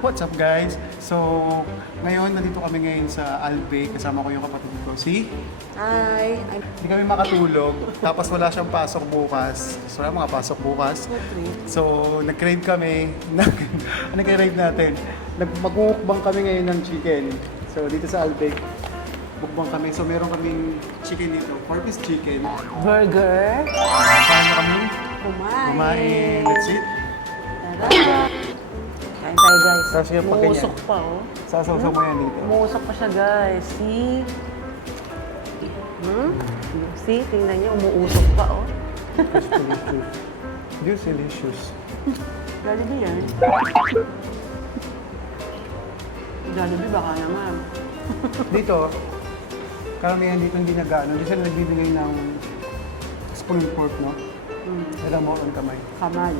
What's up guys? So, ngayon nandito kami ngayon sa Albe. Kasama ko yung kapatid ko, si... Hi! Hindi kami makatulog. Tapos wala siyang pasok bukas. So, wala mga pasok bukas. So, nag-crave kami. Nag-crave natin. Mag-mukbang kami ngayon ng chicken. So, dito sa Albe. Mukbang kami. So, meron kaming chicken dito. 4-piece chicken. Burger! Kaya na kami Kumain! kumain. That's it. Tara! Kain tayo guys. Tapos yung pagkanya. Umuusok pa oh. Sasaw-saw mo yan dito. Umuusok pa siya guys. See? See? Tingnan niyo, umuusok pa oh. It's delicious. This delicious. Jollibee yan. Jollibee baka naman. Dito, karamihan dito hindi nag-ano. Hindi sila nagbibigay ng spoon pork, no? Alam mo, ang kamay. Kamay.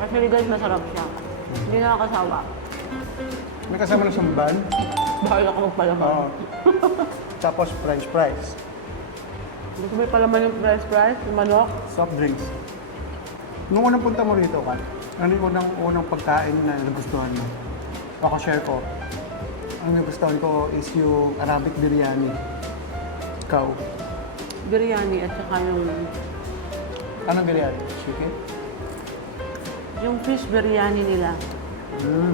Actually guys, masarap siya. Hindi nakakasawa. May kasama na siyang bun. Bakit ako magpalaman? Oo. Tapos french fries. Gusto mo palaman yung fries, yung manok? Soft drinks. Nung unang punta mo rito, Kat, ano yung unang pagkain na nagustuhan mo? Ako share ko. Ang nagustuhan ko is yung Arabic biryani. Ikaw. Biryani at saka yung Anong biryani? Chicken? fish biryani nila. Mm.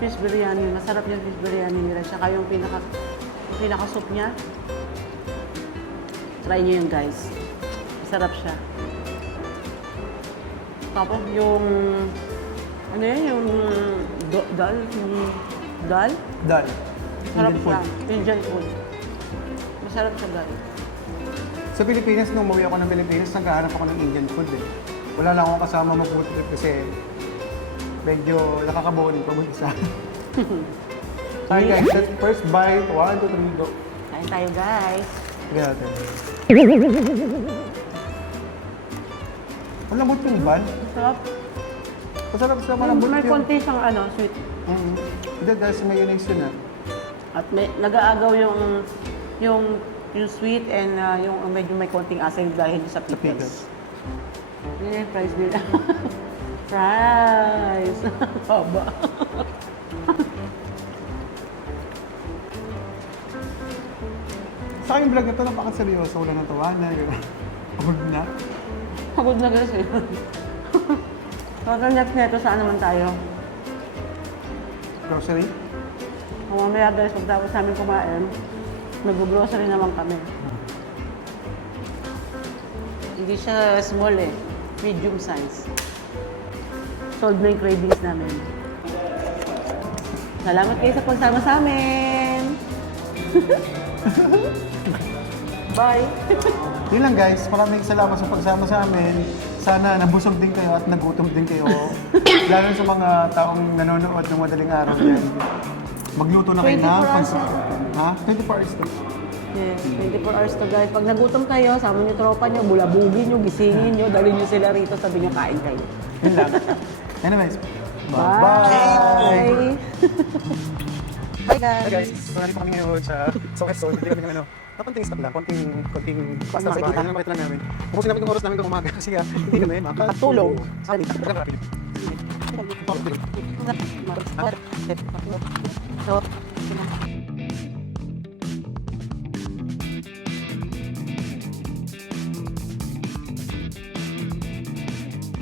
Fish biryani, masarap yung fish biryani nila. Tsaka yung pinaka soup niya. Try niyo yun guys. Masarap siya. Tapos yung ano yan, yung dal? Dal? Dal. Masarap Indian siya. food. Indian food. Masarap siya guys. Sa Pilipinas, nung umuwi ako ng Pilipinas, naghahanap ako ng Indian food eh. Wala lang akong kasama mag-food trip kasi medyo nakakabonin pag mag-isa. Sorry guys, that's first bite. 1, 2, 3, go. Kain tayo guys. Sige natin. Malambot yung bun. Masarap. Masarap siya, malambot May yung... konti siyang ano, sweet. Hindi, dahil sa mayonnaise yun ah. At may nag-aagaw yung sweet and yung medyo may konting asay dahil sa Sa pickles. pickles. Yun yung fries nila. Fries! Haba. Sa akin vlog na to, napakaseryoso. Wala nang tawanan. Pagod na. Pagod na guys eh. Pagka next neto, saan naman tayo? Grocery? Kung mamaya guys, pagtapos namin kumain, nag-grocery naman kami. Hindi siya small eh. Medium size. Solve na yung cravings namin. Salamat kayo sa pagsama sa amin! Bye! Yun lang guys, maraming salamat sa pagsama sa amin. Sana nabusog din kayo at nagutom din kayo. Lalo sa mga taong nanonood ng madaling araw yan. Magluto na kayo 24 na. hours. Ha? 24 hours to. Yes, 24 hours to guys. Pag nagutom kayo, sama niyo tropa niyo, bulabugin niyo, gisingin niyo, dalhin niyo sila rito, sabi niyo kain kayo. Yun lang. Anyways, Bye! bye-bye! Bye guys! Hi guys, so nandito kami ngayon sa Quezon. Hindi kami ng ano, konting stop lang, konting pasta sa bahay. Ano lang namin. Pupusin namin yung oras namin ng umaga kasi hindi kami makatulog. Sorry, talagang rapid. So,